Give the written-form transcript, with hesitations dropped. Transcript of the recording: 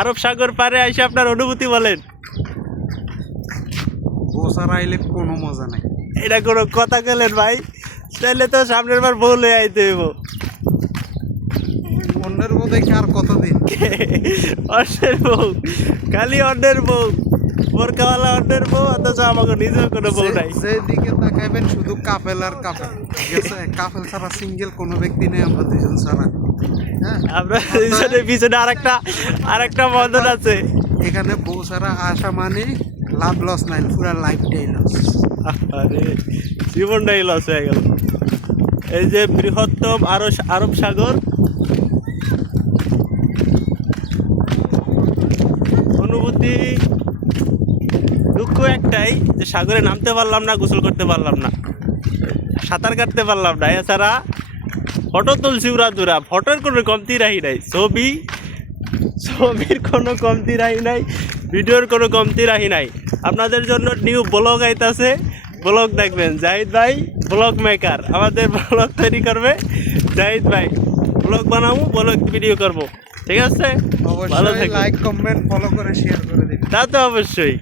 আরব সাগর পারে এসে আপনার অনুভূতি বলেন। বসারা আইলে কোনো মজা নাই। এটা কোনো কথা গেলেন ভাই? তাহলে তো সামনের বার বউ লয়ে আইতে হইব। অন্যের বউ দেখে আর কতদিন? অন্যের বউ, খালি অন্যের বউ, বোরকাওয়ালা অন্যের বউ, অথচ আমাকে নিজেও কোনো বউ নাই। যেদিকে তাকাইবেন শুধু কাপেল আর কাপেল। ঠিক আছে, কাপেল ছাড়া সিঙ্গেল কোনো ব্যক্তি নেই আমরা দুজন ছাড়া। হ্যাঁ, আমরা দুজনের পিছনে আরেকটা বন্ধন আছে। এখানে বউ ছাড়া আসা মানে লাভ লস নাই, পুরা লাইফটাই লস। আরে জীবনটাই লস হয়ে গেল। এই যে বৃহত্তম আরব সাগর, অনুভূতি দুঃখ একটাই যে সাগরে নামতে পারলাম না, গোসল করতে পারলাম না, সাঁতার কাটতে পারলাম না। এছাড়া ফটো তুলছি উড়াদুরা, ফটোর কোনো কমতি রাহি নাই, ছবির কোনো কমতি রাহি নাই, ভিডিওর কোনো কমতি রাহি নাই। আপনাদের জন্য নিউ ব্লগ আইতাছে, ব্লগ দেখবেন। জাহিদ ভাই ব্লগ মেকার, আমাদের ব্লগ তৈরি করবে জাহিদ ভাই। ব্লগ বানাবো, ব্লগ ভিডিও করব, ঠিক আছে? ভালো অবশ্যই থাকবেন। লাইক কমেন্ট ফলো করে শেয়ার করে দিন। তা তো অবশ্যই।